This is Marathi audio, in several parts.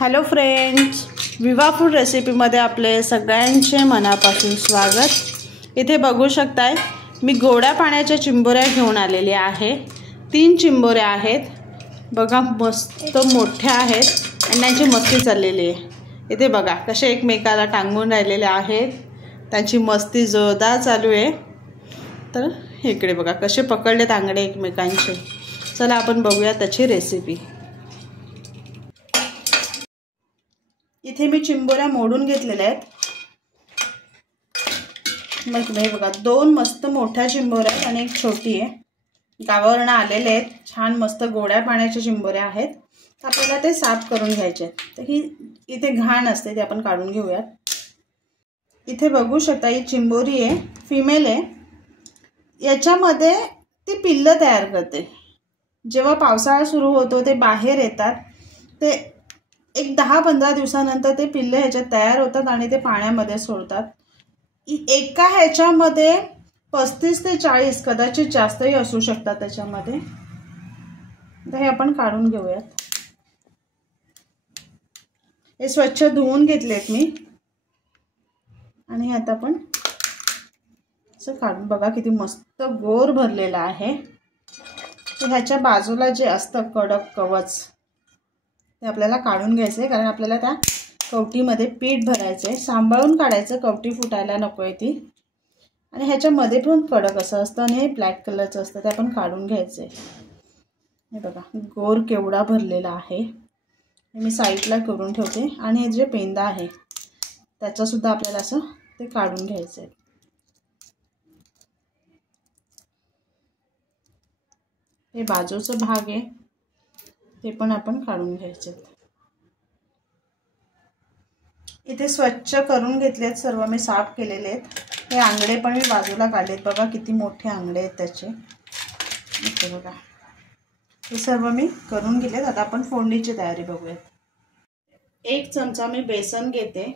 हॅलो फ्रेंड्स, विवा फूड रेसिपीमध्ये आपले सगळ्यांचे मनापासून स्वागत। इथे बघू शकताय मी गोड्या पाण्याच्या चिंबोऱ्या घेऊन आलेली आहे। 3 चिंबोऱ्या आहेत बघा, मस्त मोठ्या आहेत आणि त्यांची मस्ती चाललेली आहे। इथे बघा कसे एकमेकाला टांगून राहिलेले आहेत, त्यांची मस्ती जोरदार चालू आहे। तर इकडे बघा कसे पकडले तांगडे एकमेकांचे। चला आपण बघूया त्याची रेसिपी। इथे मी चिंबोऱ्या मोडून घेतलेल्या आहेत। मग हे बघा 2 मस्त मोठ्या चिंबोऱ्या आहेत आणि एक छोटी आहे। गावावरून आलेले आहेत, छान मस्त गोड्या पाण्याच्या चिंबोऱ्या आहेत। आपल्याला ते साफ करून घ्यायचे आहेत। तर ही इथे घाण असते ते आपण काढून घेऊयात। इथे बघू शकता ही चिंबोरी आहे, फिमेल आहे। याच्यामध्ये ती पिल्लं तयार करते। जेव्हा पावसाळा सुरू होतो ते बाहेर येतात, ते एक 10-15 दिवसानंतर ते पिल्ले ह्याच्यात तयार होतात आणि ते पाण्यामध्ये सोडतात। एका ह्याच्यामध्ये 35 ते 40 कदाचित जास्तही असू शकतात त्याच्यामध्ये। तर हे आपण काढून घेऊयात। हे स्वच्छ धुवून घेतलेत मी आणि आता आपण असं काढून बघा किती मस्त गोर भरलेला आहे। तर ह्याच्या बाजूला जे असतं कडक कवच ते आपल्याला काढून घ्यायचं आहे, कारण आपल्याला त्या कवटीमध्ये पीठ भरायचं आहे। सांभाळून काढायचं, कवटी फुटायला नको आहे ती। आणि ह्याच्यामध्ये पण कडक असं असतं आणि हे ब्लॅक कलरचं असतं, ते आपण काढून घ्यायचं आहे। हे बघा गोर केवढा भरलेला आहे। मी साईडला करून ठेवते आणि हे जे पेंदा आहे त्याचंसुद्धा आपल्याला असं ते काढून घ्यायचं आहे। हे बाजूचा भाग आहे ते पण आपण काढून घ्यायचे। इथे स्वच्छ करून घेतलेत सर्व, मी साफ केलेले आहेत। हे आंगडे पण मी बाजूला काढलेत, बघा किती मोठे आंगडे आहेत त्याचे। इथे बघा हे सर्व मी करून घेतलेत। आता आपण फोडणीची तयारी बघूयात। 1 चमचा मी बेसन घेते,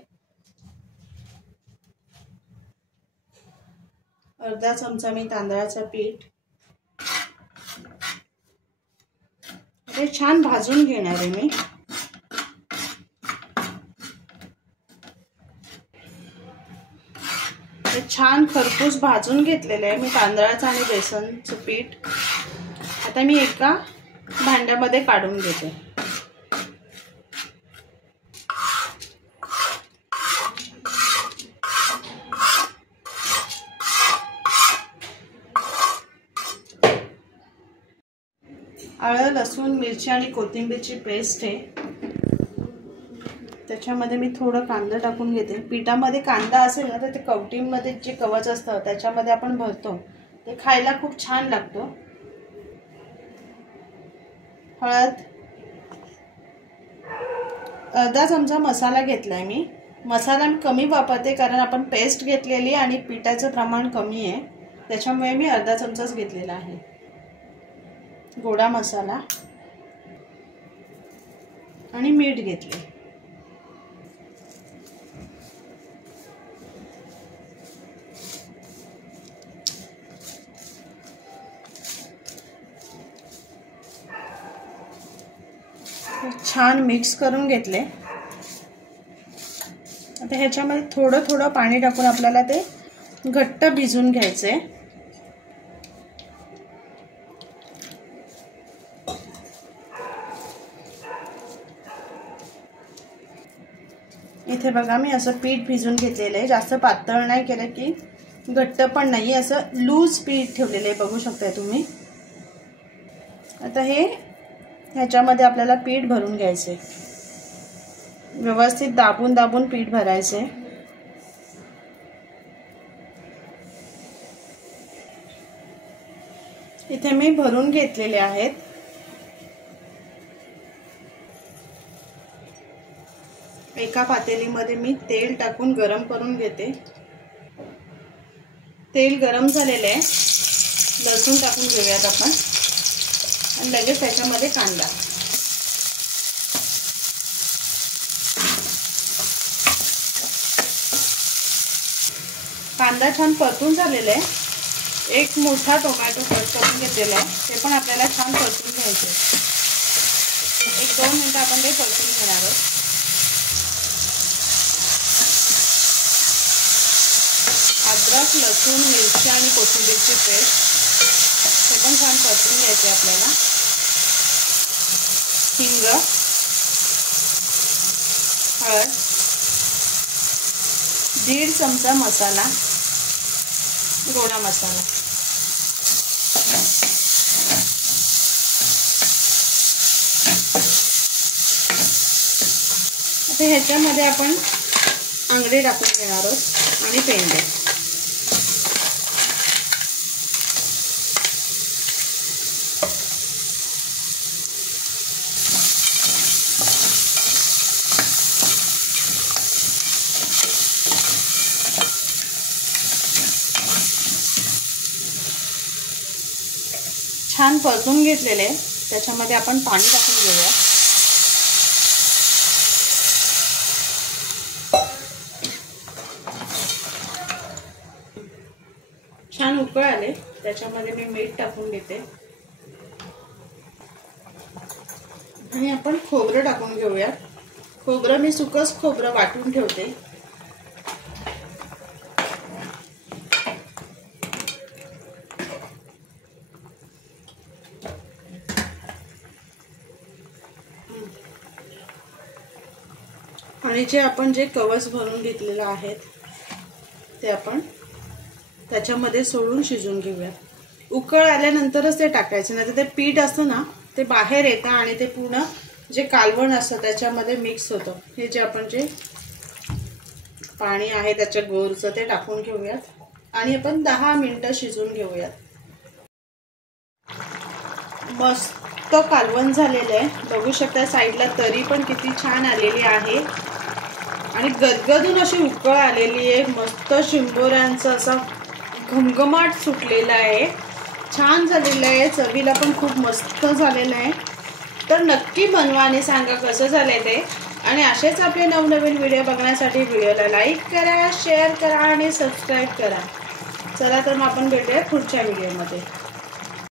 अर्धा चमचा मी तांदळाचं पीठ। हे छान भाजून घेणार आहे मी। हे छान खरपूस भाजून घेतलेलं आहे मी तांदळाचं आणि बेसनचं पीठ। आता मी एका भांड्यामध्ये काढून घेते। आलं, लसूण, मिरची आणि कोथिंबीरची पेस्ट आहे। त्याच्यामध्ये मी थोडं कांदा टाकून घेते। पिठामध्ये कांदा असेल ना तर ते कवटीमध्ये जे कवच असतं त्याच्यामध्ये आपण भरतो, ते खायला खूप छान लागतो। हळद, अर्धा चमचा मसाला घेतलाय मी। मसाला मी कमी वापरते कारण आपण पेस्ट घेतलेली आणि पिठाचं प्रमाण कमी आहे, त्याच्यामुळे मी अर्धा चमचाच घेतलेला आहे। गोडा मसाला आणि मीठ घेतले। छान मिक्स करून घेतले। आता ह्याच्यामध्ये थोडं थोडं पाणी टाकून आपल्याला ते घट्ट भिजून घ्यायचे। इथे बघा मी असं पीठ भिजून घेतलेलं आहे, जास्त पातळ नाही केलं की घट्ट पण नाही, असं लूज पीठ ठेवलेलं आहे, बघू शकताय तुम्ही। आता हे ह्याच्यामध्ये आपल्याला पीठ भरून घ्यायचे, व्यवस्थित दाबून दाबून पीठ भरायचे। इथे मी भरून घेतलेले आहेत। एका पातेलीमध्ये मी तेल टाकून गरम करून घेते। तेल गरम झालेले आहे, लसूण टाकून घेऊयात आपण आणि लगेच त्याच्यामध्ये कांदा। कांदा छान परतून झालेला आहे। एक मोठा टोमॅटो कट करून घेतलेला आहे, ते पण आपल्याला छान परतून घ्यायचे। 1-2 मिनिटं आपण ते परतून घेणार आहोत। अद्रक, लसूण, मिरची आणि कोथिंबीरची पेस्ट हे पण छान परतून घ्यायचे आपल्याला. हिंग, हळद, 1.5 चमचा मसाला, गोडा मसाला. आता ह्याच्यामध्ये आपण आंगडे टाकून घेणार आहोत आणि पेंडे. छान परतून घेतलेले, त्याच्यामध्ये आपण पाणी टाकून घेऊया. छान उकळ आले, त्याच्यामध्ये मी मीठ टाकून घेते आणि आपण खोबरं टाकून घेऊया. खोबरं मी सुकंच खोबरं वाटून ठेवते. आणि जे आपण कवच भरून घेतलेलं आहे ते आपण त्याच्यामध्ये सोडून शिजवून घेऊया. उकळ आल्यानंतरच ते टाकायचं, नाही तर ते पीठ असतं ना ते बाहेर येतं आणि ते पूर्ण जे कालवण असतं त्याच्यामध्ये मिक्स होतं. हे जे आपण पाणी आहे त्याच्या गोरचं ते टाकून घेऊयात आणि आपण 10 मिनिटं शिजवून घेऊयात. मस्त कालवण झालेलं आहे. बघू शकता साईडला तरी पण किती छान आलेली आहे आणि गदगदून अशी उकळ आलेली आहे. मस्त शिंबोऱ्यांचा असा घमघमाट सुटलेला आहे. छान झालेलं आहे, चवीला पण खूप मस्त झालेलं आहे. तर नक्की बनवा आणि सांगा कसं झालंय ते. आणि असेच आपले नवनवीन व्हिडिओ बघण्यासाठी व्हिडिओला लाईक करा, शेअर करा आणि सबस्क्राईब करा. चला तर मग आपण भेटूया पुढच्या व्हिडिओमध्ये.